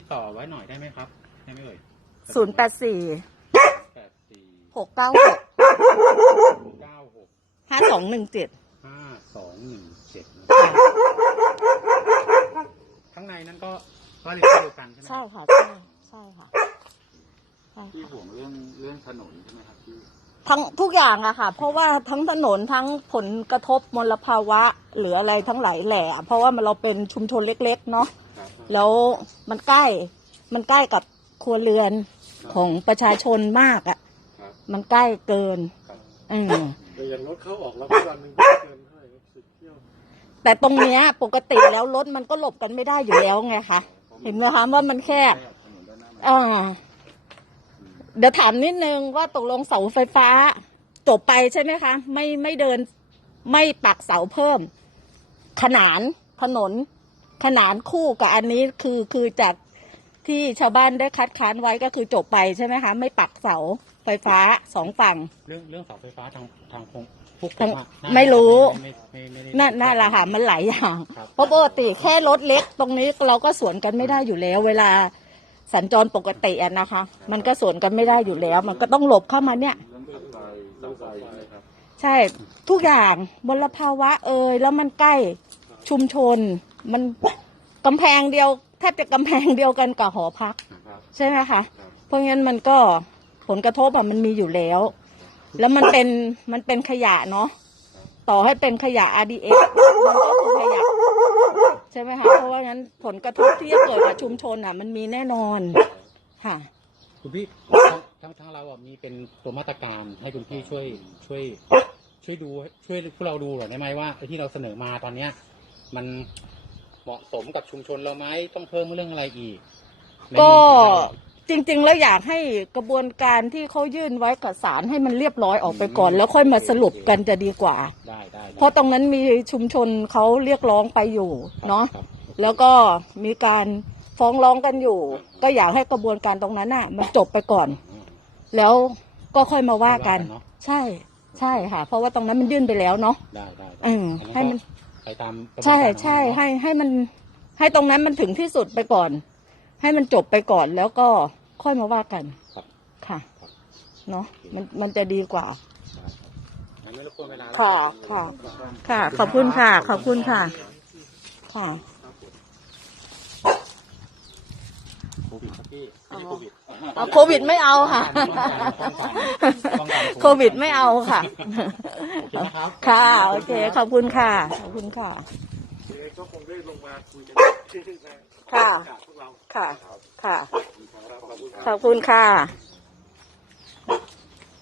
ติดต่อไว้หน่อยได้ไหมครับได้ไหมเอ่ยศูนย์แปดสี่แปดสี่หกเก้าหกเก้าหกห้าสองหนึ่งเจ็ดห้าสองหนึ่งเจ็ดข้างในนั้นก็ก็เรียกเดียวกันใช่ไหมใช่ค่ะ ใช่ใช่ค่ะใช่ที่ค่ะห่วงเรื่องเรื่องถนนใช่ไหมครับที่ทั้งทุกอย่างอะค่ะ เพราะว่าทั้งถนนทั้งผลกระทบมลภาวะ หรืออะไรทั้งหลายแหล่เพราะว่ามันเราเป็นชุมชนเล็ก ๆ เนาะครับ แล้วมันใกล้มันใกล้กับครัวเรือนของประชาชนมากอะครับมันใกล้เกินครับอืมแต่อย่างรถเข้าออกแล้วก็วันหนึ่งก็เกินเท่าไหร่ครับสิบเที่ยวแต่ตรงเนี้ยปกติแล้วรถมันก็หลบกันไม่ได้อยู่แล้วไงคะเห็นไหมคะว่ามันแคบถนนด้านหน้ามันอ่าเดี๋ยวถามนิดนึงว่าตกลงเสาไฟฟ้าจบไปใช่ไหมคะ ไม่ไม่เดินไม่ปักเสาเพิ่ม ขนานถนน ขนานคู่กับอันนี้คือคือจากที่ชาวบ้านได้คัดค้านไว้ก็คือจบไปใช่ไหมคะ ไม่ปักเสาไฟฟ้าสองฝั่ง เรื่องเรื่องเสาไฟฟ้าทางทางคงพวกผทางอะไม่รู้ไม่ไม่ไม่ได้ นั่นนั่นแหละค่ะมันหลายอย่างครับ เพราะปกติแค่รถเล็กตรงนี้เราก็สวนกันไม่ได้อยู่แล้ว เวลาสัญจรปกติอะนะคะ มันก็สวนกันไม่ได้อยู่แล้ว มันก็ต้องหลบเข้ามาเนี่ยเรื่องไฟเสาไฟใช่ไหมครับใช่ทุกอย่างมลภาวะเอ่ยแล้วมันใกล้ชุมชน มันกำแพงเดียวแทบจะกำแพงเดียวกันกับหอพัก ครับ ใช่ไหมคะ ครับ เพราะงั้นมันก็ผลกระทบอะมันมีอยู่แล้ว แล้วมันเป็นมันเป็นขยะเนาะต่อให้เป็นขยะ RDX มันก็คือขยะ ใช่ไหมคะเพราะว่างั้นผลกระทบที่จะเกิดกับชุมชนอะ มันมีแน่นอนค่ะ คุณพี่ทั้งทั้งเราอะมีเป็นตัวมาตรการให้คุณพี่ช่วยช่วย ช่วยดูช่วยพวกเราดูหน่อยได้ไหมว่าไอ้ที่เราเสนอมาตอนเนี้ย มัน เหมาะสมกับชุมชนเราไหมต้องเพิ่มเรื่องอะไรอีกในก็มุมของเรา จริง ๆ แล้วอยากให้กระบวนการที่เขายื่นไว้กับศาลให้มันเรียบร้อยออกไปก่อนแล้วค่อยมาสรุปกันจะดีกว่า ได้ได้ได้เพราะตรงนั้นมีชุมชนเขาเรียกร้องไปอยู่ครับเนาะครับ แล้วก็มีการฟ้องร้องกันอยู่ ก็อยากให้กระบวนการตรงนั้นน่ะ มันจบไปก่อนอืมแล้วก็ค่อยมาว่ากันเนาะใช่ใช่ค่ะ เพราะว่าตรงนั้นมันยื่นไปแล้วเนาะ ได้ได้ได้อืมอัให้มันก็ ไปตามกระบวนใช่การใช่ของเราให้ให้มันให้ตรงนั้นมันถึงที่สุดไปก่อน ให้มันจบไปก่อนแล้วก็ค่อยมาว่ากันครับ ค่ะครับ เนาะมันมันจะดีกว่า ได้ครับงั้นไม่รบกวนเวลาแล้วค่ะค่ะ ค่ะ ขอบคุณค่ะ ขอบคุณค่ะ ค่ะ โค วิดครับพี่ไม่ใช่โควิดเอาโควิดไม่เอาค่ะ ป้องกันโควิดไม่เอาค่ะ โอเคนะครับ ค่ะ โอเค ขอบคุณค่ะ ขอบคุณค่ะเองก็คงได้ลงมาคุยกันที่นะค่ะ จากพวกเรา ค่ะ ค่ะครับขอบคุณครับขอบคุณค่ะ